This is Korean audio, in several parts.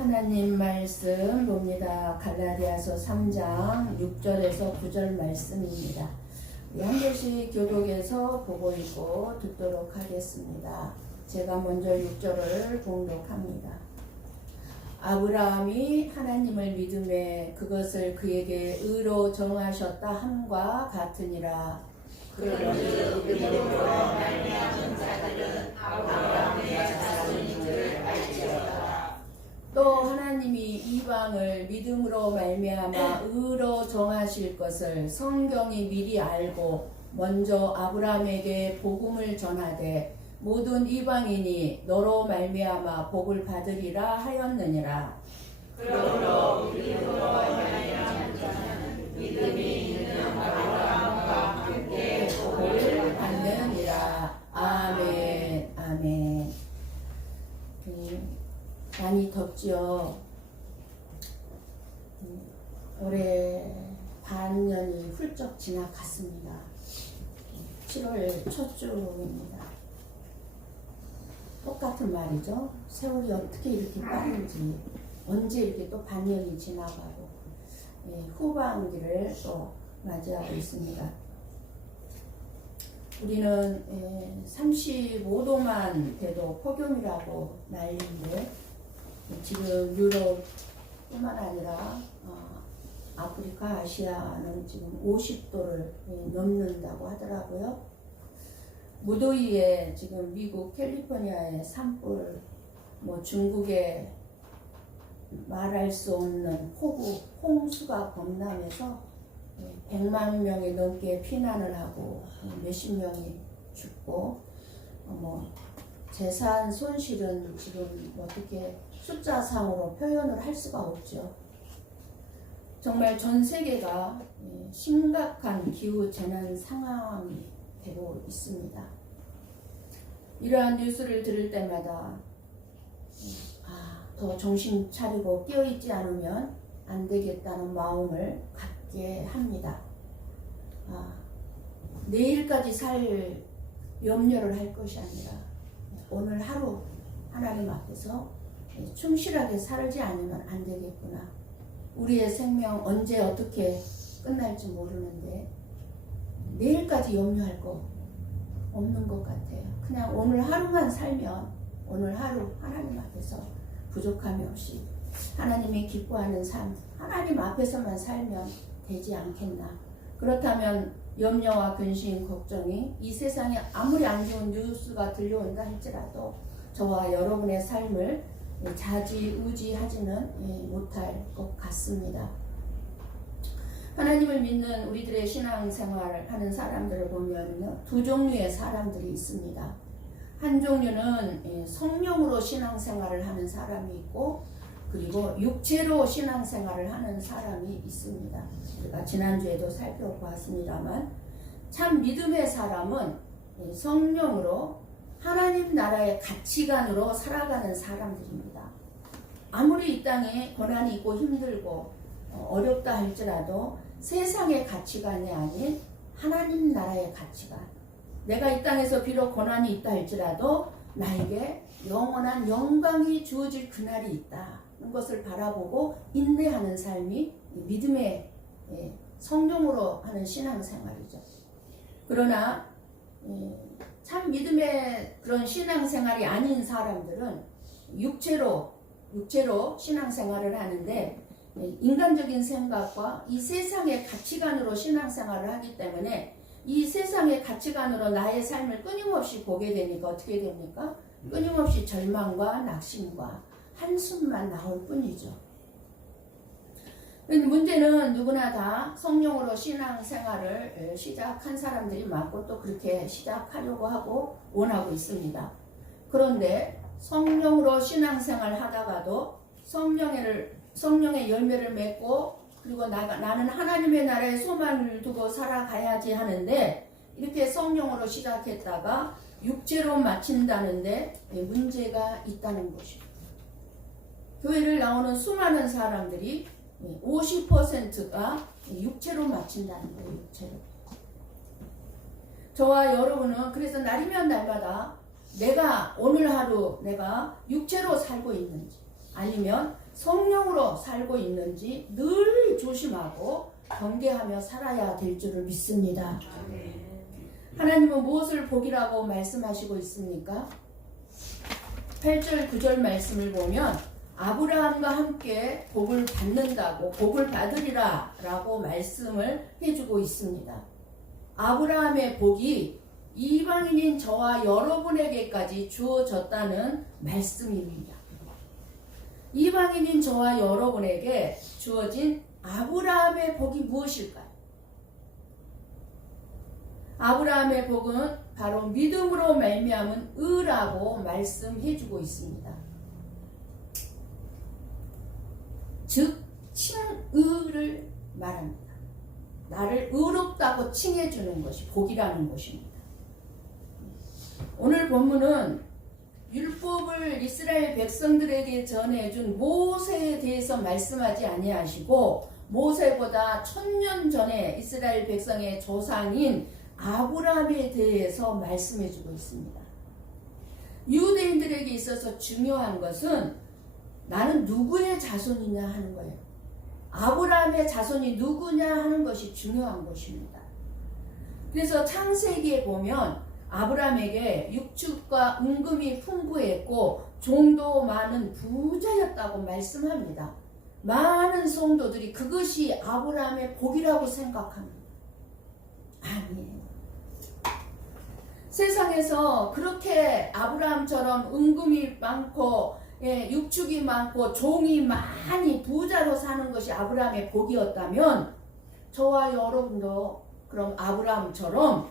하나님 말씀 봅니다. 갈라디아서 3장 6절에서 9절 말씀입니다. 한 절씩 교독해서 보고 있고 듣도록 하겠습니다. 제가 먼저 6절을 봉독합니다. 아브라함이 하나님을 믿음에 그것을 그에게 의로 정하셨다 함과 같으니라. 그런즉 믿음으로 말미암은 자들은 아브라함의 자손인 줄 알지어다. 또 하나님이 이방을 믿음으로 말미암아 의로 정하실 것을 성경이 미리 알고 먼저 아브라함에게 복음을 전하되 모든 이방인이 너로 말미암아 복을 받으리라 하였느니라. 그러므로 믿음으로 말미암은 자는 믿음이 있는 아브라함과 함께 복을 받느니라. 아멘. 아멘. 많이 덥지요. 올해 반년이 훌쩍 지나갔습니다. 7월 첫 주입니다. 똑같은 말이죠. 세월이 어떻게 이렇게 빠른지, 언제 이렇게 또 반년이 지나가고 후반기를 또 맞이하고 있습니다. 우리는 35도만 돼도 폭염이라고 난리인데 지금 유럽뿐만 아니라 아프리카, 아시아는 지금 50도를 넘는다고 하더라고요. 무더위에 지금 미국 캘리포니아의 산불, 중국의 말할 수 없는 폭우, 홍수가 범람해서 100만 명이 넘게 피난을 하고 몇십 명이 죽고 재산 손실은 지금 어떻게 숫자상으로 표현을 할 수가 없죠. 정말 전 세계가 심각한 기후 재난 상황이 되고 있습니다. 이러한 뉴스를 들을 때마다 더 정신 차리고 깨어있지 않으면 안 되겠다는 마음을 갖게 합니다. 내일까지 살 염려를 할 것이 아니라 오늘 하루 하나님 앞에서 충실하게 살지 않으면 안 되겠구나. 우리의 생명 언제 어떻게 끝날지 모르는데 내일까지 염려할 거 없는 것 같아요. 그냥 오늘 하루만 살면 오늘 하루 하나님 앞에서 부족함이 없이 하나님이 기뻐하는 삶, 하나님 앞에서만 살면 되지 않겠나. 그렇다면 염려와 근심, 걱정이 이 세상에 아무리 안 좋은 뉴스가 들려온다 할지라도 저와 여러분의 삶을 좌지우지하지는 못할 것 같습니다. 하나님을 믿는 우리들의 신앙생활을 하는 사람들을 보면 두 종류의 사람들이 있습니다. 한 종류는 성령으로 신앙생활을 하는 사람이 있고 그리고 육체로 신앙생활을 하는 사람이 있습니다. 우리가 지난주에도 살펴보았습니다만 참 믿음의 사람은 성령으로 하나님 나라의 가치관으로 살아가는 사람들입니다. 아무리 이 땅에 고난이 있고 힘들고 어렵다 할지라도 세상의 가치관이 아닌 하나님 나라의 가치관, 내가 이 땅에서 비록 고난이 있다 할지라도 나에게 영원한 영광이 주어질 그날이 있다는 것을 바라보고 인내하는 삶이 믿음의 성령으로 하는 신앙생활이죠. 그러나 참 믿음의 그런 신앙생활이 아닌 사람들은 육체로 신앙생활을 하는데 인간적인 생각과 이 세상의 가치관으로 신앙생활을 하기 때문에 이 세상의 가치관으로 나의 삶을 끊임없이 보게 되니까 어떻게 됩니까? 끊임없이 절망과 낙심과 한숨만 나올 뿐이죠. 문제는 누구나 다 성령으로 신앙생활을 시작한 사람들이 많고 또 그렇게 시작하려고 하고 원하고 있습니다. 그런데 성령으로 신앙생활 하다가도 성령의 열매를 맺고 그리고 나는 하나님의 나라에 소망을 두고 살아가야지 하는데 이렇게 성령으로 시작했다가 육체로 마친다는데 문제가 있다는 것이죠. 교회를 나오는 수많은 사람들이 50%가 육체로 마친다는 거예요. 육체로. 저와 여러분은 그래서 날이면 날마다 내가 오늘 하루 내가 육체로 살고 있는지 아니면 성령으로 살고 있는지 늘 조심하고 경계하며 살아야 될 줄을 믿습니다. 하나님은 무엇을 복이라고 말씀하시고 있습니까? 8절 9절 말씀을 보면 아브라함과 함께 복을 받는다고 복을 받으리라 라고 말씀을 해주고 있습니다. 아브라함의 복이 이방인인 저와 여러분에게까지 주어졌다는 말씀입니다. 이방인인 저와 여러분에게 주어진 아브라함의 복이 무엇일까요? 아브라함의 복은 바로 믿음으로 말미암은 의라고 말씀해주고 있습니다. 즉 칭의를 말합니다. 나를 의롭다고 칭해주는 것이 복이라는 것입니다. 오늘 본문은 율법을 이스라엘 백성들에게 전해준 모세에 대해서 말씀하지 아니하시고 모세보다 1000년 전에 이스라엘 백성의 조상인 아브라함에 대해서 말씀해주고 있습니다. 유대인들에게 있어서 중요한 것은 나는 누구의 자손이냐 하는 거예요. 아브라함의 자손이 누구냐 하는 것이 중요한 것입니다. 그래서 창세기에 보면 아브라함에게 육축과 은금이 풍부했고 종도 많은 부자였다고 말씀합니다. 많은 성도들이 그것이 아브라함의 복이라고 생각합니다. 아니에요. 세상에서 그렇게 아브라함처럼 은금이 많고 육축이 많고 종이 많이 부자로 사는 것이 아브라함의 복이었다면 저와 여러분도 그럼 아브라함처럼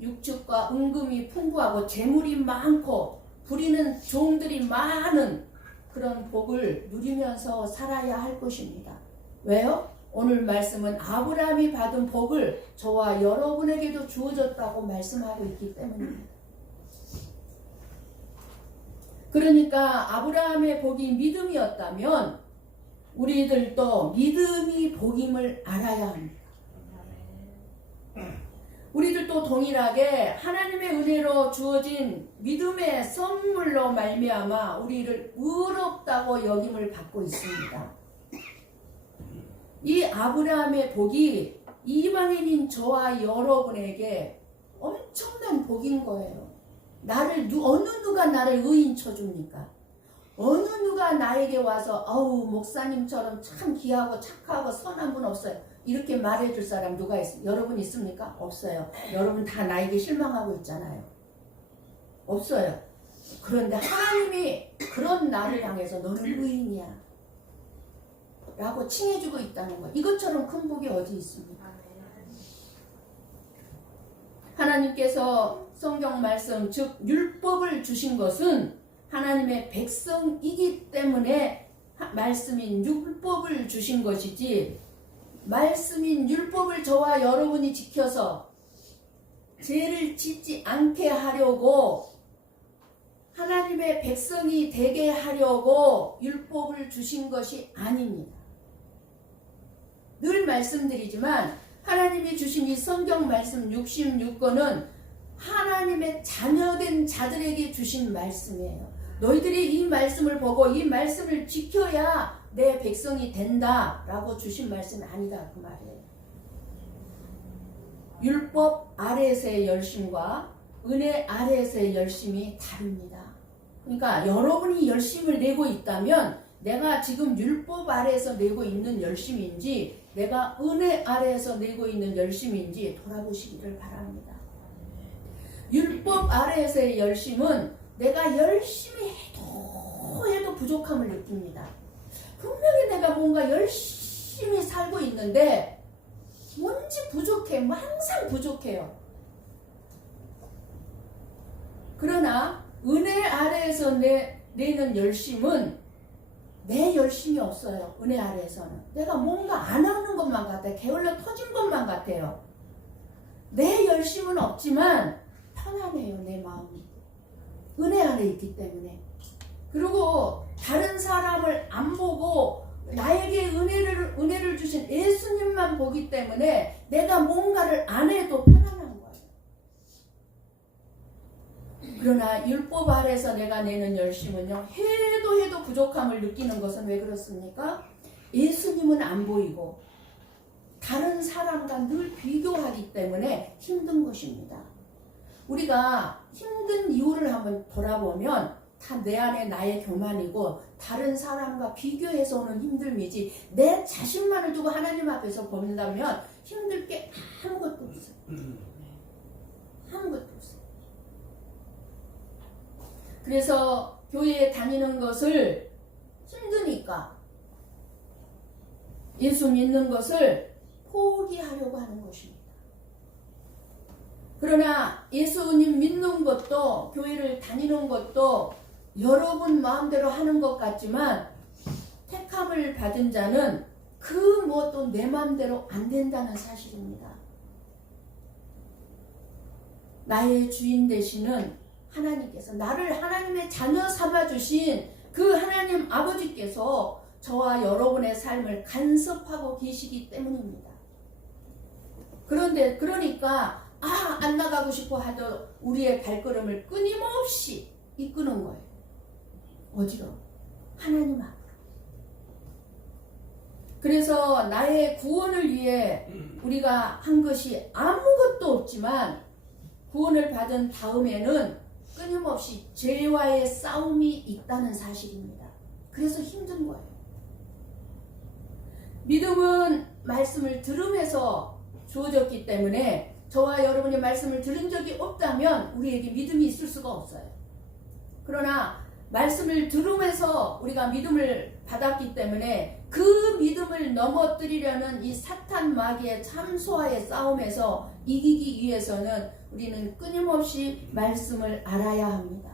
육축과 은금이 풍부하고 재물이 많고 부리는 종들이 많은 그런 복을 누리면서 살아야 할 것입니다. 왜요? 오늘 말씀은 아브라함이 받은 복을 저와 여러분에게도 주어졌다고 말씀하고 있기 때문입니다. 그러니까 아브라함의 복이 믿음이었다면 우리들도 믿음이 복임을 알아야 합니다. 우리들도 동일하게 하나님의 은혜로 주어진 믿음의 선물로 말미암아 우리를 의롭다고 여김을 받고 있습니다. 이 아브라함의 복이 이방인인 저와 여러분에게 엄청난 복인 거예요. 어느 누가 나를 의인 쳐줍니까? 어느 누가 나에게 와서 목사님처럼 참 귀하고 착하고 선한 분 없어요. 이렇게 말해줄 사람 누가 있어요? 여러분 있습니까? 없어요. 여러분 다 나에게 실망하고 있잖아요. 없어요. 그런데 하나님이 그런 나를 향해서 너는 의인이야 라고 칭해주고 있다는 거예요. 이것처럼 큰 복이 어디 있습니까? 하나님께서 성경 말씀 즉 율법을 주신 것은 하나님의 백성이기 때문에 말씀인 율법을 주신 것이지 말씀인 율법을 저와 여러분이 지켜서 죄를 짓지 않게 하려고 하나님의 백성이 되게 하려고 율법을 주신 것이 아닙니다. 늘 말씀드리지만 하나님이 주신 이 성경 말씀 66권은 하나님의 자녀된 자들에게 주신 말씀이에요. 너희들이 이 말씀을 보고 이 말씀을 지켜야 내 백성이 된다 라고 주신 말씀이 아니다 그 말이에요. 율법 아래에서의 열심과 은혜 아래에서의 열심이 다릅니다. 그러니까 여러분이 열심을 내고 있다면 내가 지금 율법 아래에서 내고 있는 열심인지 내가 은혜 아래에서 내고 있는 열심인지 돌아보시기를 바랍니다. 율법 아래에서의 열심은 내가 열심히 해도 부족함을 느낍니다. 분명히 내가 뭔가 열심히 살고 있는데 뭔지 부족해. 항상 부족해요. 그러나 은혜 아래에서 내는 열심은 내 열심이 없어요. 은혜 아래에서는. 내가 뭔가 안 하는 것만 같아요. 게을러 터진 것만 같아요. 내 열심은 없지만 편안해요. 내 마음이. 은혜 안에 있기 때문에. 그리고 다른 사람을 안 보고 나에게 은혜를 주신 예수님만 보기 때문에 내가 뭔가를 안 해도 편안한 거예요. 그러나 율법 아래서 내가 내는 열심은요, 해도 부족함을 느끼는 것은 왜 그렇습니까? 예수님은 안 보이고 다른 사람과 늘 비교하기 때문에 힘든 것입니다. 우리가 힘든 이유를 한번 돌아보면 다 내 안에 나의 교만이고 다른 사람과 비교해서 오는 힘듦이지, 내 자신만을 두고 하나님 앞에서 본다면 힘들 게 아무것도 없어요. 아무것도 없어요. 그래서 교회에 다니는 것을 힘드니까 예수 믿는 것을 포기하려고 하는 것입니다. 그러나 예수님 믿는 것도, 교회를 다니는 것도 여러분 마음대로 하는 것 같지만 택함을 받은 자는 그 무엇도 내 마음대로 안 된다는 사실입니다. 나의 주인 되시는 하나님께서, 나를 하나님의 자녀 삼아주신 그 하나님 아버지께서 저와 여러분의 삶을 간섭하고 계시기 때문입니다. 그러니까 안 나가고 싶어 하던 우리의 발걸음을 끊임없이 이끄는 거예요. 어디로? 하나님 앞으로. 그래서 나의 구원을 위해 우리가 한 것이 아무것도 없지만 구원을 받은 다음에는 끊임없이 죄와의 싸움이 있다는 사실입니다. 그래서 힘든 거예요. 믿음은 말씀을 들으면서 주어졌기 때문에 저와 여러분이 말씀을 들은 적이 없다면 우리에게 믿음이 있을 수가 없어요. 그러나 말씀을 들으면서 우리가 믿음을 받았기 때문에 그 믿음을 넘어뜨리려는 이 사탄 마귀의 참소와의 싸움에서 이기기 위해서는 우리는 끊임없이 말씀을 알아야 합니다.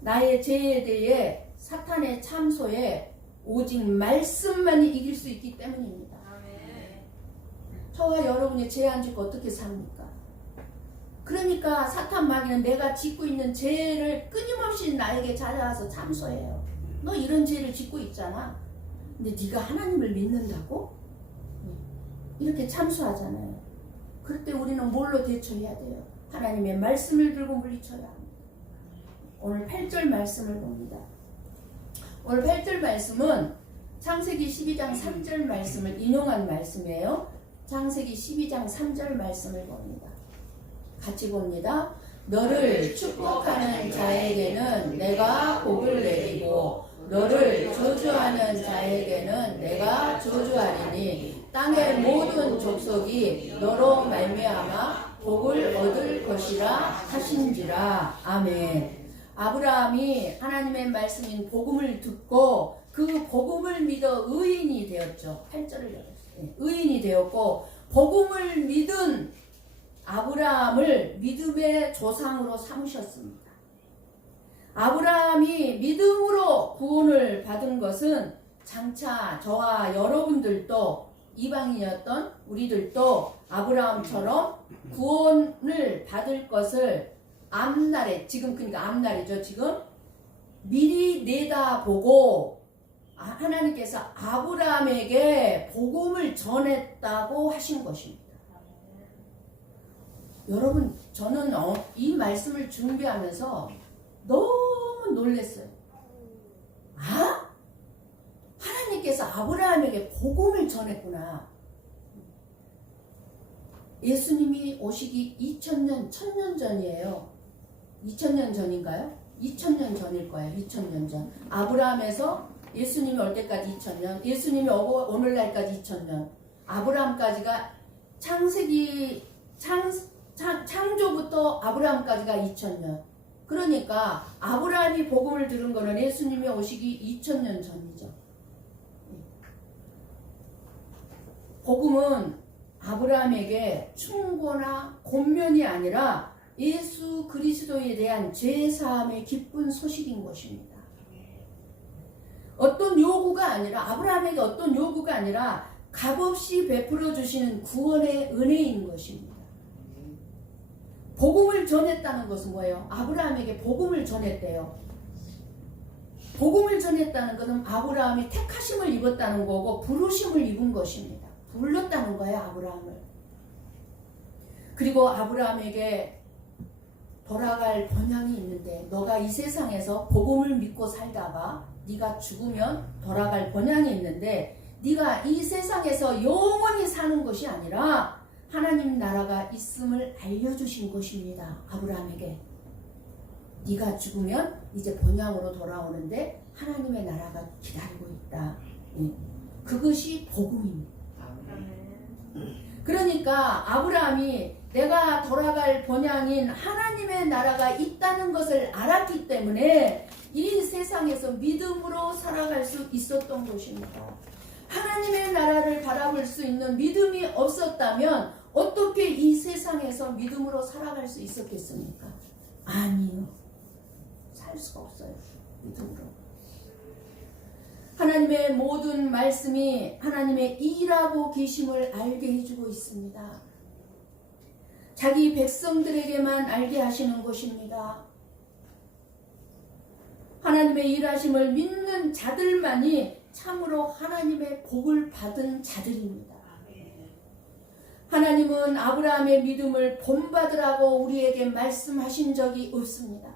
나의 죄에 대해 사탄의 참소에 오직 말씀만이 이길 수 있기 때문입니다. 저와 여러분이 죄 안 짓고 어떻게 삽니까? 그러니까 사탄 마귀는 내가 짓고 있는 죄를 끊임없이 나에게 찾아와서 참소해요. 너 이런 죄를 짓고 있잖아. 근데 네가 하나님을 믿는다고? 이렇게 참소하잖아요. 그럴 때 우리는 뭘로 대처해야 돼요? 하나님의 말씀을 들고 물리쳐야 합니다. 오늘 8절 말씀을 봅니다. 오늘 8절 말씀은 창세기 12장 3절 말씀을 인용한 말씀이에요. 창세기 12장 3절 말씀을 봅니다. 같이 봅니다. 너를 축복하는 자에게는 내가 복을 내리고 너를 저주하는 자에게는 내가 저주하리니 땅의 모든 족속이 너로 말미암아 복을 얻을 것이라 하신지라. 아멘. 아브라함이 하나님의 말씀인 복음을 듣고 그 복음을 믿어 의인이 되었죠. 8절을 열었어요. 의인이 되었고 복음을 믿은 아브라함을 믿음의 조상으로 삼으셨습니다. 아브라함이 믿음으로 구원을 받은 것은 장차 저와 여러분들도, 이방인이었던 우리들도 아브라함처럼 구원을 받을 것을 앞날에, 지금 그러니까 앞날이죠. 지금 미리 내다보고 하나님께서 아브라함에게 복음을 전했다고 하신 것입니다. 여러분, 저는 이 말씀을 준비하면서 너무 놀랐어요. 하나님께서 아브라함에게 복음을 전했구나. 예수님이 오시기 2000년, 1000년 전이에요. 2000년 전인가요? 2000년 전일 거예요. 2000년 전. 아브라함에서 예수님이 올 때까지 2000년, 예수님이 오고 오늘날까지 2000년, 아브라함까지가 창조부터 아브라함까지가 2000년. 그러니까 아브라함이 복음을 들은 거는 예수님이 오시기 2000년 전이죠. 복음은 아브라함에게 충고나 권면이 아니라 예수 그리스도에 대한 죄사함의 기쁜 소식인 것입니다. 어떤 요구가 아니라, 아브라함에게 어떤 요구가 아니라 값없이 베풀어 주시는 구원의 은혜인 것입니다. 복음을 전했다는 것은 뭐예요? 아브라함에게 복음을 전했대요. 복음을 전했다는 것은 아브라함이 택하심을 입었다는 거고 부르심을 입은 것입니다. 불렀다는 거예요, 아브라함을. 그리고 아브라함에게 돌아갈 번향이 있는데 너가 이 세상에서 복음을 믿고 살다가 네가 죽으면 돌아갈 번향이 있는데 네가 이 세상에서 영원히 사는 것이 아니라 하나님 나라가 있음을 알려주신 것입니다. 아브라함에게. 네가 죽으면 이제 본향으로 돌아오는데 하나님의 나라가 기다리고 있다. 그것이 복음입니다. 그러니까 아브라함이 내가 돌아갈 본향인 하나님의 나라가 있다는 것을 알았기 때문에 이 세상에서 믿음으로 살아갈 수 있었던 것입니다. 하나님의 나라를 바라볼 수 있는 믿음이 없었다면 어떻게 이 세상에서 믿음으로 살아갈 수 있었겠습니까? 아니요. 살 수가 없어요. 믿음으로. 하나님의 모든 말씀이 하나님의 일하고 계심을 알게 해주고 있습니다. 자기 백성들에게만 알게 하시는 것입니다. 하나님의 일하심을 믿는 자들만이 참으로 하나님의 복을 받은 자들입니다. 하나님은 아브라함의 믿음을 본받으라고 우리에게 말씀하신 적이 없습니다.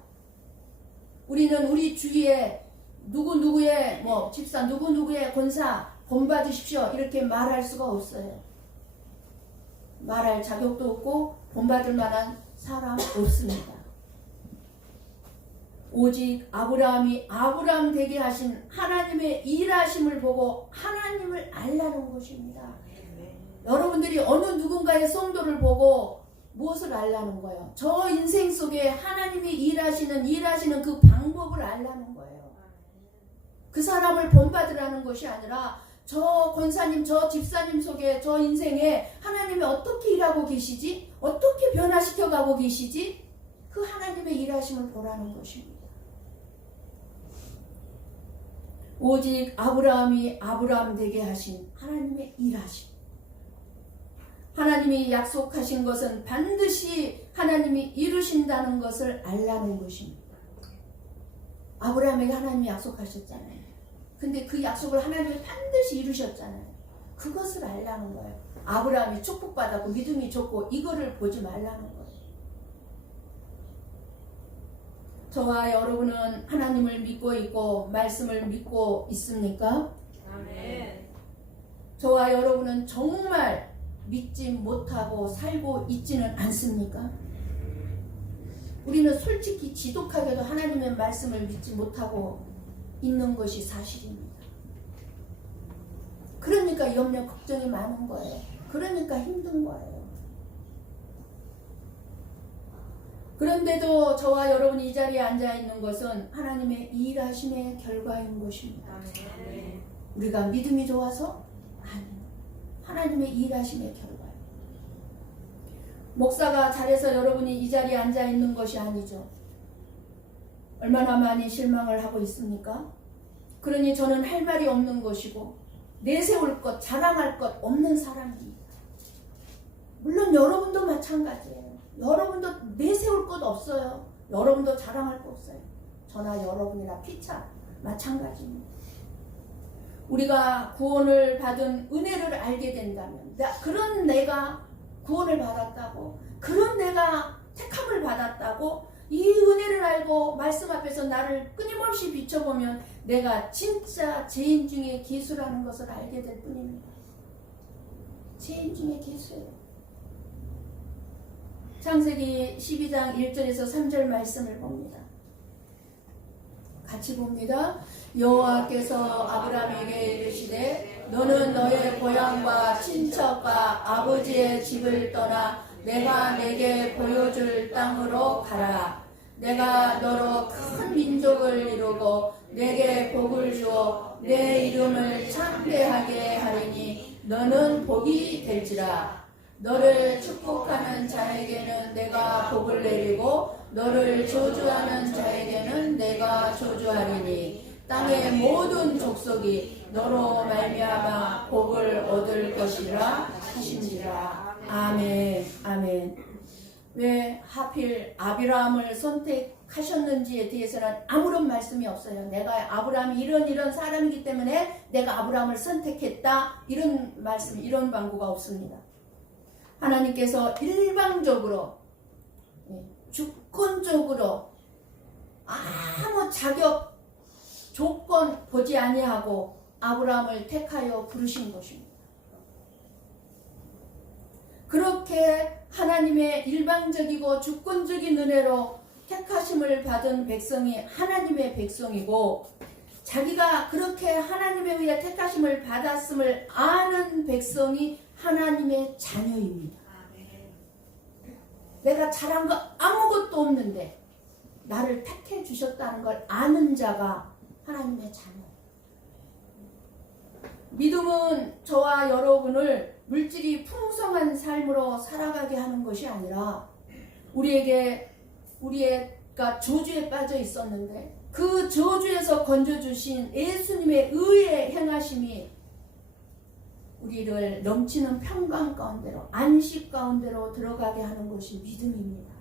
우리는 우리 주위에 누구누구의 집사 누구누구의 권사 본받으십시오 이렇게 말할 수가 없어요. 말할 자격도 없고 본받을 만한 사람 없습니다. 오직 아브라함이 아브라함 되게 하신 하나님의 일하심을 보고 하나님을 알라는 것입니다. 여러분들이 어느 누군가의 성도를 보고 무엇을 알라는 거예요? 저 인생 속에 하나님이 일하시는 그 방법을 알라는 거예요. 그 사람을 본받으라는 것이 아니라 저 권사님, 저 집사님 속에 저 인생에 하나님이 어떻게 일하고 계시지? 어떻게 변화시켜 가고 계시지? 그 하나님의 일하심을 보라는 것입니다. 오직 아브라함이 아브라함 되게 하신 하나님의 일하심. 하나님이 약속하신 것은 반드시 하나님이 이루신다는 것을 알라는 것입니다. 아브라함에게 하나님이 약속하셨잖아요. 근데 그 약속을 하나님이 반드시 이루셨잖아요. 그것을 알라는 거예요. 아브라함이 축복받았고 믿음이 좋고 이거를 보지 말라는 거예요. 저와 여러분은 하나님을 믿고 있고 말씀을 믿고 있습니까? 아멘. 저와 여러분은 정말 믿지 못하고 살고 있지는 않습니까? 우리는 솔직히 지독하게도 하나님의 말씀을 믿지 못하고 있는 것이 사실입니다. 그러니까 염려 걱정이 많은 거예요. 그러니까 힘든 거예요. 그런데도 저와 여러분이 이 자리에 앉아 있는 것은 하나님의 일하심의 결과인 것입니다. 아멘. 우리가 믿음이 좋아서? 아니요. 하나님의 일하심의 결과예요. 목사가 잘해서 여러분이 이 자리에 앉아 있는 것이 아니죠. 얼마나 많이 실망을 하고 있습니까? 그러니 저는 할 말이 없는 것이고 내세울 것, 자랑할 것 없는 사람입니다. 물론 여러분도 마찬가지예요. 여러분도 내세울 것 없어요. 여러분도 자랑할 것 없어요. 저나 여러분이나 피차 마찬가지입니다. 우리가 구원을 받은 은혜를 알게 된다면 그런 내가 구원을 받았다고, 그런 내가 택함을 받았다고, 이 은혜를 알고 말씀 앞에서 나를 끊임없이 비춰보면 내가 진짜 죄인 중에 기수라는 것을 알게 될 뿐입니다. 죄인 중에 기수예요. 창세기 12장 1절에서 3절 말씀을 봅니다. 같이 봅니다. 여호와께서 아브라함에게 이르시되 너는 너의 고향과 친척과 아버지의 집을 떠나 내가 내게 보여줄 땅으로 가라. 내가 너로 큰 민족을 이루고 내게 복을 주어 내 이름을 창대하게 하리니 너는 복이 될지라. 너를 축복하는 자에게는 내가 복을 내리고 너를 저주하는 자에게는 내가 저주하리니 땅의 모든 족속이 너로 말미암아 복을 얻을 것이라 하신지라. 아멘. 아멘. 왜 하필 아브라함을 선택하셨는지에 대해서는 아무런 말씀이 없어요. 내가 아브라함이 이런 사람이기 때문에 내가 아브라함을 선택했다, 이런 말씀, 이런 방구가 없습니다. 하나님께서 일방적으로 주권적으로 아무 자격 조건 보지 아니하고 아브라함을 택하여 부르신 것입니다. 그렇게 하나님의 일방적이고 주권적인 은혜로 택하심을 받은 백성이 하나님의 백성이고, 자기가 그렇게 하나님에 의해 택하심을 받았음을 아는 백성이 하나님의 자녀입니다. 내가 잘한 거 아무것도 없는데 나를 택해 주셨다는 걸 아는 자가 하나님의 자녀. 믿음은 저와 여러분을 물질이 풍성한 삶으로 살아가게 하는 것이 아니라, 우리가 저주에 빠져 있었는데 그 저주에서 건져주신 예수님의 의의 행하심이 우리를 넘치는 평강 가운데로, 안식 가운데로 들어가게 하는 것이 믿음입니다.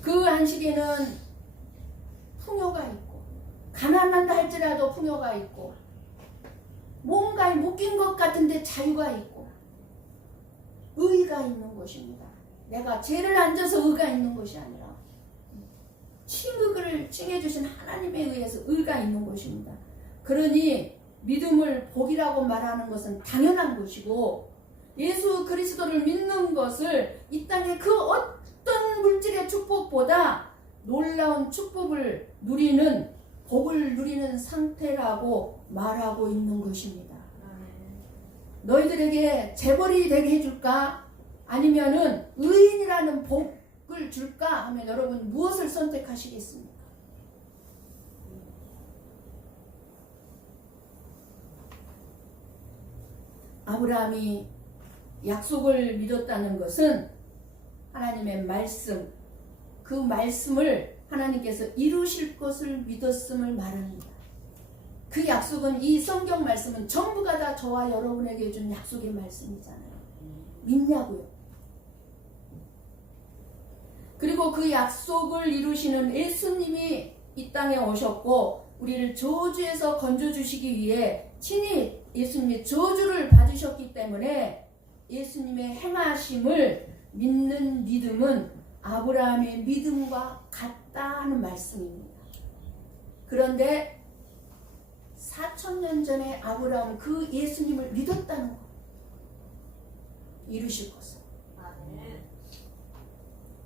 그 안식에는 풍요가 있고, 가난한다 할지라도 풍요가 있고, 뭔가에 묶인 것 같은데 자유가 있고, 의가 있는 것입니다. 내가 죄를 안 져서 의가 있는 것이 아니라 칭의를 칭해주신 하나님에 의해서 의가 있는 것입니다. 그러니 믿음을 복이라고 말하는 것은 당연한 것이고, 예수 그리스도를 믿는 것을 이 땅의 그 어떤 물질의 축복보다 놀라운 축복을 누리는, 복을 누리는 상태라고 말하고 있는 것입니다. 너희들에게 재벌이 되게 해줄까? 아니면은 의인이라는 복을 줄까? 하면 여러분 무엇을 선택하시겠습니까? 아브라함이 약속을 믿었다는 것은 하나님의 말씀, 그 말씀을 하나님께서 이루실 것을 믿었음을 말합니다. 그 약속은, 이 성경 말씀은 전부가 다 저와 여러분에게 준 약속의 말씀이잖아요. 믿냐고요? 그리고 그 약속을 이루시는 예수님이 이 땅에 오셨고, 우리를 저주에서 건져주시기 위해 친히 예수님의 저주를 받으셨기 때문에 예수님의 행하심을 믿는 믿음은 아브라함의 믿음과 같다 하는 말씀입니다. 그런데 4000년 전에 아브라함은 그 예수님을 믿었다는 것, 이루실 것을.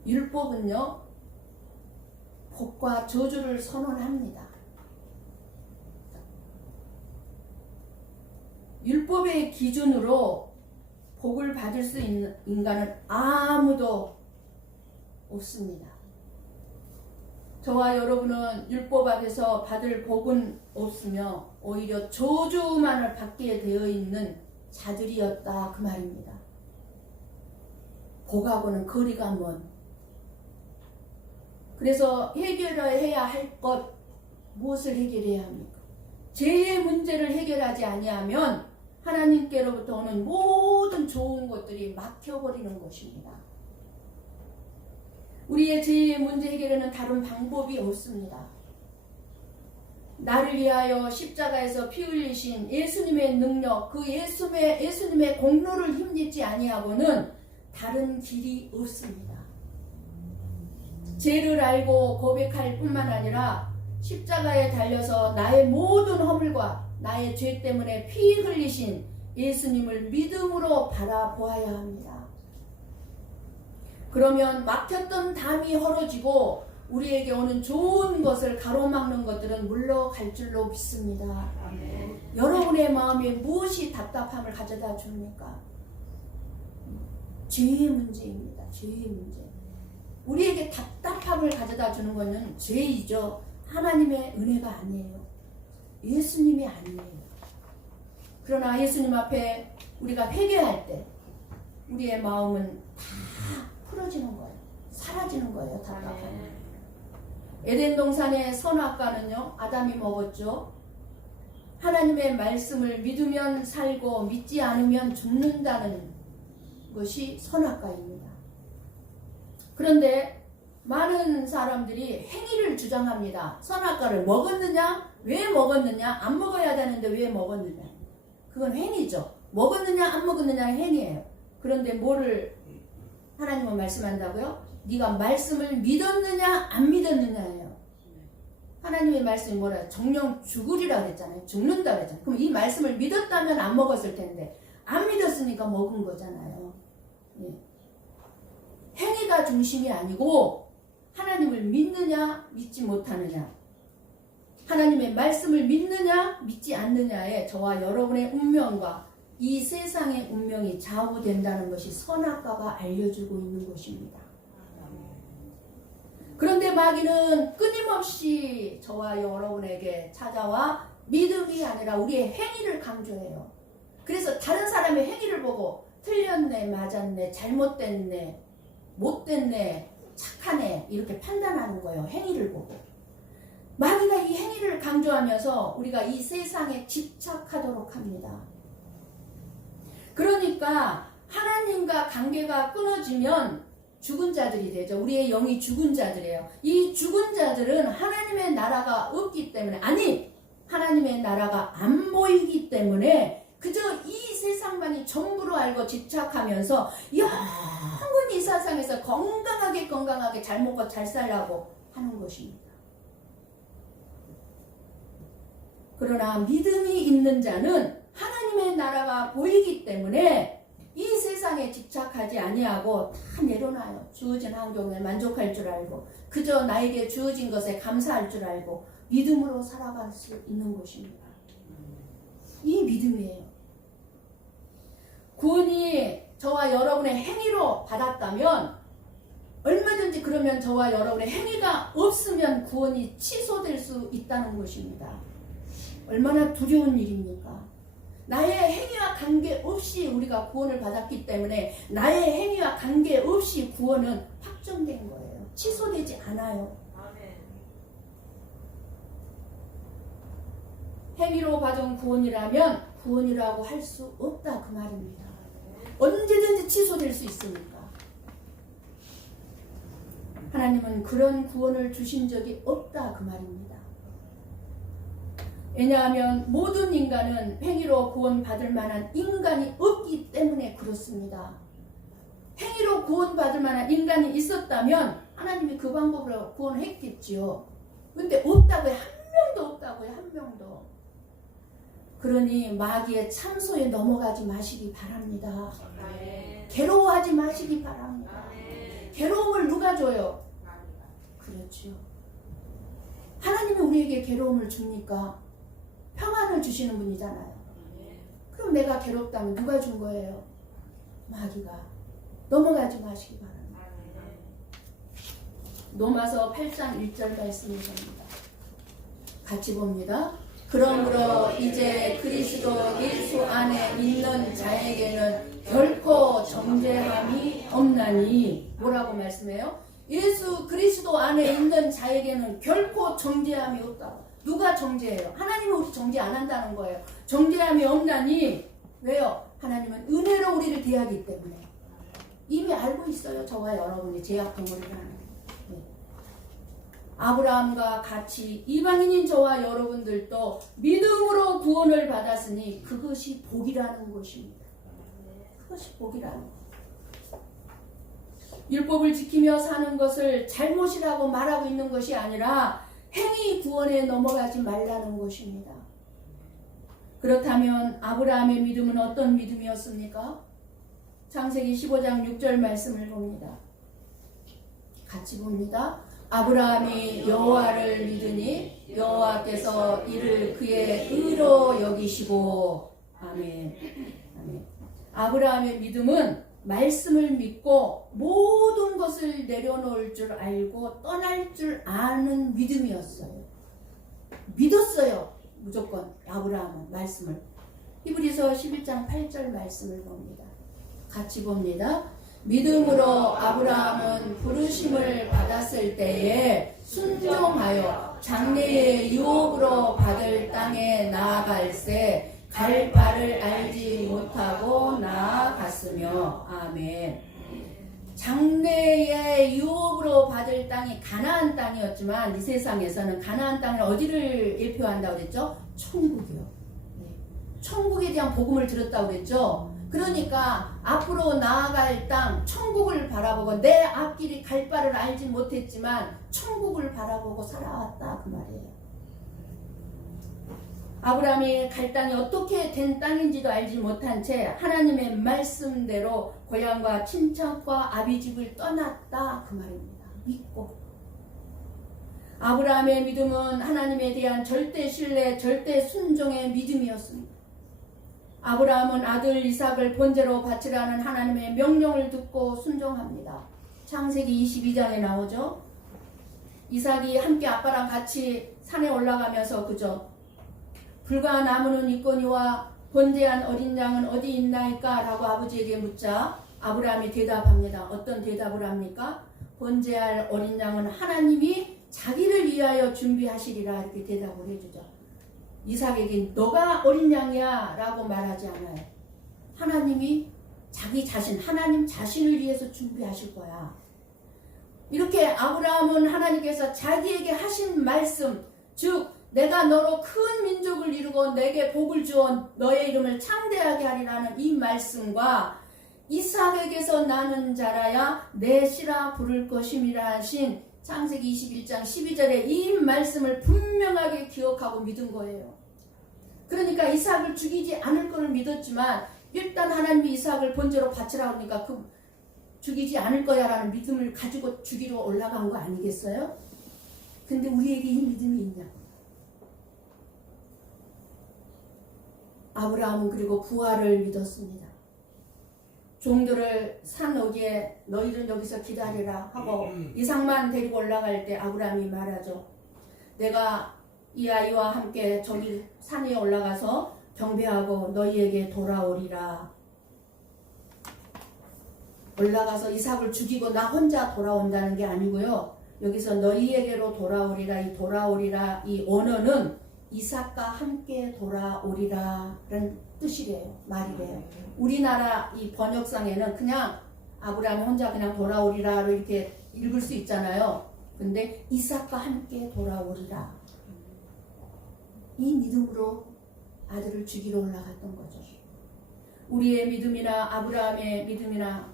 율법은요, 복과 저주를 선언합니다. 율법의 기준으로 복을 받을 수 있는 인간은 아무도 없습니다. 저와 여러분은 율법 앞에서 받을 복은 없으며 오히려 저주만을 받게 되어 있는 자들이었다, 그 말입니다. 복하고는 거리가 먼. 그래서 해결해야 할 것, 무엇을 해결해야 합니까? 죄의 문제를 해결하지 아니하면 하나님께로부터 오는 모든 좋은 것들이 막혀버리는 것입니다. 우리의 죄의 문제 해결에는 다른 방법이 없습니다. 나를 위하여 십자가에서 피 흘리신 예수님의 능력, 그 예수님의 공로를 힘입지 아니하고는 다른 길이 없습니다. 죄를 알고 고백할 뿐만 아니라 십자가에 달려서 나의 모든 허물과 나의 죄 때문에 피 흘리신 예수님을 믿음으로 바라보아야 합니다. 그러면 막혔던 담이 헐어지고 우리에게 오는 좋은 것을 가로막는 것들은 물러갈 줄로 믿습니다. 여러분의 마음에 무엇이 답답함을 가져다 줍니까? 죄의 문제입니다. 죄의 문제. 우리에게 답답함을 가져다 주는 것은 죄이죠. 하나님의 은혜가 아니에요. 예수님이 아니에요. 그러나 예수님 앞에 우리가 회개할 때 우리의 마음은 다 풀어지는 거예요. 사라지는 거예요. 답답함이. 에덴 동산의 선악과는요, 아담이 먹었죠. 하나님의 말씀을 믿으면 살고 믿지 않으면 죽는다는 것이 선악과입니다. 그런데 많은 사람들이 행위를 주장합니다. 선악과를 먹었느냐? 왜 먹었느냐? 안 먹어야 되는데 왜 먹었느냐? 그건 행위죠. 먹었느냐 안 먹었느냐는 행위예요. 그런데 뭐를 하나님은 말씀한다고요? 네가 말씀을 믿었느냐 안 믿었느냐예요. 하나님의 말씀이 뭐라 정령 죽으리라 그랬잖아요. 죽는다 그랬잖아요. 그럼 이 말씀을 믿었다면 안 먹었을 텐데 안 믿었으니까 먹은 거잖아요. 예. 행위가 중심이 아니고 하나님을 믿느냐 믿지 못하느냐, 하나님의 말씀을 믿느냐 믿지 않느냐에 저와 여러분의 운명과 이 세상의 운명이 좌우된다는 것이 선악과가 알려주고 있는 것입니다. 그런데 마귀는 끊임없이 저와 여러분에게 찾아와 믿음이 아니라 우리의 행위를 강조해요. 그래서 다른 사람의 행위를 보고 틀렸네, 맞았네, 잘못됐네, 못됐네, 착하네 이렇게 판단하는 거예요. 행위를 보고. 마귀가 이 행위를 강조하면서 우리가 이 세상에 집착하도록 합니다. 그러니까 하나님과 관계가 끊어지면 죽은 자들이 되죠. 우리의 영이 죽은 자들이에요. 이 죽은 자들은 하나님의 나라가 없기 때문에, 아니 하나님의 나라가 안 보이기 때문에 그저 이 세상만이 전부로 알고 집착하면서 영원히 이 세상에서 건강하게 잘 먹고 잘 살라고 하는 것입니다. 그러나 믿음이 있는 자는 하나님의 나라가 보이기 때문에 이 세상에 집착하지 아니하고 다 내려놔요. 주어진 환경에 만족할 줄 알고 그저 나에게 주어진 것에 감사할 줄 알고 믿음으로 살아갈 수 있는 것입니다. 이 믿음이에요. 구원이 저와 여러분의 행위로 받았다면 얼마든지 그러면 저와 여러분의 행위가 없으면 구원이 취소될 수 있다는 것입니다. 얼마나 두려운 일입니까? 나의 행위와 관계없이 우리가 구원을 받았기 때문에 나의 행위와 관계없이 구원은 확정된 거예요. 취소되지 않아요. 행위로 받은 구원이라면 구원이라고 할 수 없다 그 말입니다. 언제든지 취소될 수 있으니까. 하나님은 그런 구원을 주신 적이 없다 그 말입니다. 왜냐하면 모든 인간은 행위로 구원받을 만한 인간이 없기 때문에 그렇습니다. 행위로 구원받을 만한 인간이 있었다면 하나님이 그 방법으로 구원했겠지요. 근데 없다고요. 한 명도 없다고요. 한 명도. 그러니 마귀의 참소에 넘어가지 마시기 바랍니다. 괴로워하지 마시기 바랍니다. 괴로움을 누가 줘요? 그렇죠. 하나님이 우리에게 괴로움을 줍니까? 평안을 주시는 분이잖아요. 그럼 내가 괴롭다면 누가 준 거예요? 마귀가. 넘어가지 마시기 바랍니다. 로마서 8장 1절 말씀이 됩니다. 같이 봅니다. 그러므로 이제 그리스도 예수 안에 있는 자에게는 결코 정죄함이 없나니. 뭐라고 말씀해요? 예수 그리스도 안에 있는 자에게는 결코 정죄함이 없다고. 누가 정죄해요? 하나님은 우리 정죄 안 한다는 거예요. 정죄함이 없나니. 왜요? 하나님은 은혜로 우리를 대하기 때문에. 이미 알고 있어요. 저와 여러분이 죄악 덩어리라는. 네. 아브라함과 같이 이방인인 저와 여러분들도 믿음으로 구원을 받았으니 그것이 복이라는 것입니다. 그것이 복이라는 것. 율법을 지키며 사는 것을 잘못이라고 말하고 있는 것이 아니라 행위 구원에 넘어가지 말라는 것입니다. 그렇다면 아브라함의 믿음은 어떤 믿음이었습니까? 창세기 15장 6절 말씀을 봅니다. 같이 봅니다. 아브라함이 여호와를 믿으니 여호와께서 이를 그의 의로 여기시고. 아멘. 아멘. 아브라함의 믿음은 말씀을 믿고 모든 것을 내려놓을 줄 알고 떠날 줄 아는 믿음이었어요. 믿었어요. 무조건 아브라함은 말씀을. 히브리서 11장 8절 말씀을 봅니다. 같이 봅니다. 믿음으로 아브라함은 부르심을 받았을 때에 순종하여 장래의 유업으로 받을 땅에 나아갈새 갈 바를 알지 못하고 나아갔으며. 아멘. 장래의 유업으로 받을 땅이 가나안 땅이었지만 이 세상에서는 가나안 땅을 어디를 예표한다고 그랬죠? 천국이요. 네. 천국에 대한 복음을 들었다고 그랬죠? 그러니까 앞으로 나아갈 땅 천국을 바라보고 내 앞길이 갈 바를 알지 못했지만 천국을 바라보고 살아왔다 그 말이에요. 아브라함이 갈 땅이 어떻게 된 땅인지도 알지 못한 채 하나님의 말씀대로 고향과 친척과 아비집을 떠났다 그 말입니다. 믿고. 아브라함의 믿음은 하나님에 대한 절대 신뢰, 절대 순종의 믿음이었습니다. 아브라함은 아들 이삭을 번제로 바치라는 하나님의 명령을 듣고 순종합니다. 창세기 22장에 나오죠. 이삭이 함께 아빠랑 같이 산에 올라가면서 그죠. 불과 나무는 있거니와 번제한 어린 양은 어디 있나이까? 라고 아버지에게 묻자 아브라함이 대답합니다. 어떤 대답을 합니까? 번제할 어린 양은 하나님이 자기를 위하여 준비하시리라 이렇게 대답을 해주죠. 이삭에게 너가 어린 양이야 라고 말하지 않아요. 하나님이 자기 자신, 하나님 자신을 위해서 준비하실 거야. 이렇게 아브라함은 하나님께서 자기에게 하신 말씀, 즉 내가 너로 큰 민족을 이루고 내게 복을 주어 너의 이름을 창대하게 하리라는 이 말씀과 이삭에게서 나는 자라야 내 씨라 부를 것임이라 하신 창세기 21장 12절에 이 말씀을 분명하게 기억하고 믿은 거예요. 그러니까 이삭을 죽이지 않을 것을 믿었지만 일단 하나님이 이삭을 번제로 바치라 그러니까 그 죽이지 않을 거야 라는 믿음을 가지고 죽이러 올라간 거 아니겠어요? 근데 우리에게 이 믿음이 있냐? 아브라함은 그리고 부활을 믿었습니다. 종들을 산 어디에 너희는 여기서 기다리라 하고 이삭만 데리고 올라갈 때 아브라함이 말하죠. 내가 이 아이와 함께 저기 산 위에 올라가서 경배하고 너희에게 돌아오리라. 올라가서 이삭을 죽이고 나 혼자 돌아온다는 게 아니고요. 여기서 너희에게로 돌아오리라. 이 돌아오리라 이 언어는 이삭과 함께 돌아오리라 라는 뜻이래요. 말이래요. 우리나라 이 번역상에는 그냥 아브라함이 혼자 그냥 돌아오리라로 이렇게 읽을 수 있잖아요. 근데 이삭과 함께 돌아오리라. 이 믿음으로 아들을 죽이러 올라갔던 거죠. 우리의 믿음이나 아브라함의 믿음이나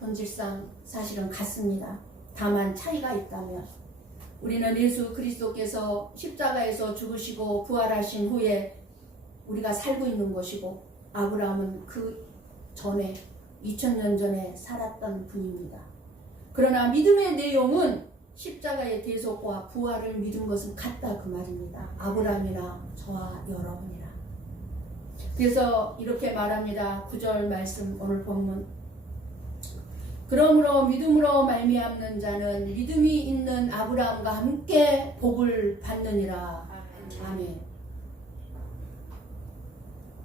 본질상 사실은 같습니다. 다만 차이가 있다면 우리는 예수 그리스도께서 십자가에서 죽으시고 부활하신 후에 우리가 살고 있는 것이고 아브라함은 그 전에 2000년 전에 살았던 분입니다. 그러나 믿음의 내용은 십자가의 대속과 부활을 믿은 것은 같다 그 말입니다. 아브라함이나 저와 여러분이라. 그래서 이렇게 말합니다. 9절 말씀 오늘 본문. 그러므로 믿음으로 말미암는 자는 믿음이 있는 아브라함과 함께 복을 받느니라. 아멘.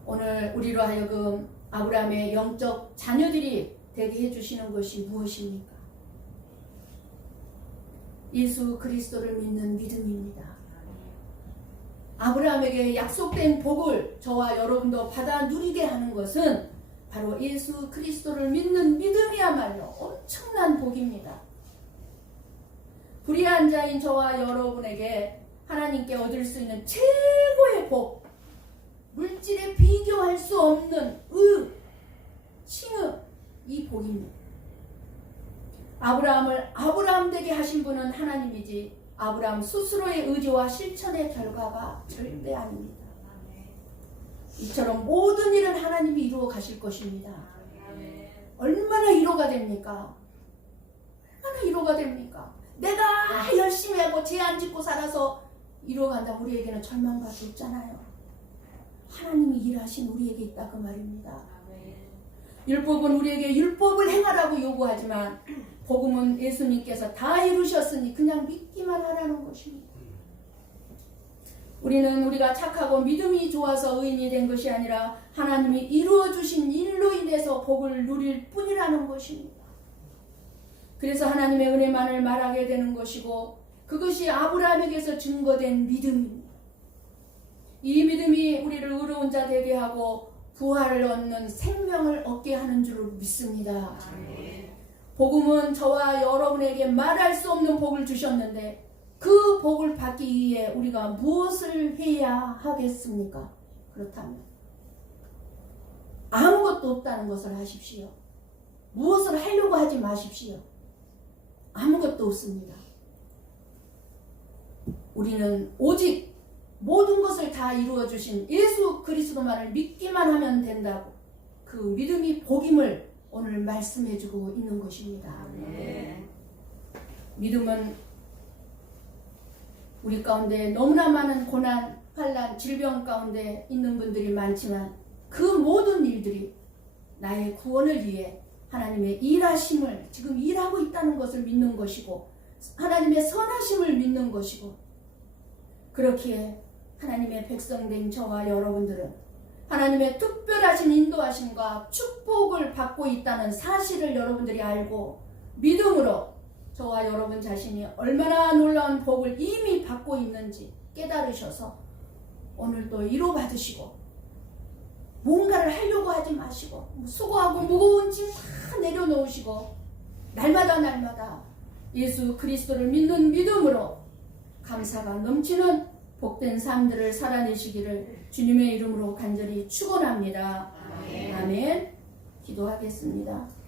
오늘 우리로 하여금 아브라함의 영적 자녀들이 되게 해주시는 것이 무엇입니까? 예수 그리스도를 믿는 믿음입니다. 아브라함에게 약속된 복을 저와 여러분도 받아 누리게 하는 것은 바로 예수 그리스도를 믿는 믿음이야말로 엄청난 복입니다. 불의한 자인 저와 여러분에게 하나님께 얻을 수 있는 최고의 복, 물질에 비교할 수 없는 칭의, 이 복입니다. 아브라함을 아브라함 되게 하신 분은 하나님이지 아브라함 스스로의 의지와 실천의 결과가 절대 아닙니다. 이처럼 모든 일을 하나님이 이루어 가실 것입니다. 얼마나 위로가 됩니까? 얼마나 위로가 됩니까? 내가 열심히 하고 죄 안 짓고 살아서 이루어간다. 우리에게는 절망밖에 없잖아요. 하나님이 일하신 우리에게 있다 그 말입니다. 율법은 우리에게 율법을 행하라고 요구하지만 복음은 예수님께서 다 이루셨으니 그냥 믿기만 하라는 것입니다. 우리는 우리가 착하고 믿음이 좋아서 의인이 된 것이 아니라 하나님이 이루어주신 일로 인해서 복을 누릴 뿐이라는 것입니다. 그래서 하나님의 은혜만을 말하게 되는 것이고 그것이 아브라함에게서 증거된 믿음입니다. 이 믿음이 우리를 의로운 자 되게 하고 부활을 얻는 생명을 얻게 하는 줄 믿습니다. 복음은 저와 여러분에게 말할 수 없는 복을 주셨는데 그 복을 받기 위해 우리가 무엇을 해야 하겠습니까? 그렇다면 아무것도 없다는 것을 하십시오. 무엇을 하려고 하지 마십시오. 아무것도 없습니다. 우리는 오직 모든 것을 다 이루어 주신 예수 그리스도만을 믿기만 하면 된다고, 그 믿음이 복임을 오늘 말씀해 주고 있는 것입니다. 아멘. 믿음은 우리 가운데 너무나 많은 고난, 환난, 질병 가운데 있는 분들이 많지만 그 모든 일들이 나의 구원을 위해 하나님의 일하심을 지금 일하고 있다는 것을 믿는 것이고, 하나님의 선하심을 믿는 것이고, 그렇기에 하나님의 백성된 저와 여러분들은 하나님의 특별하신 인도하심과 축복을 받고 있다는 사실을 여러분들이 알고 믿음으로 저와 여러분 자신이 얼마나 놀라운 복을 이미 받고 있는지 깨달으셔서 오늘도 위로받으시고, 뭔가를 하려고 하지 마시고 수고하고 무거운 짐 다 내려놓으시고 날마다 예수 그리스도를 믿는 믿음으로 감사가 넘치는 복된 삶들을 살아내시기를 주님의 이름으로 간절히 축원합니다. 아멘. 기도하겠습니다.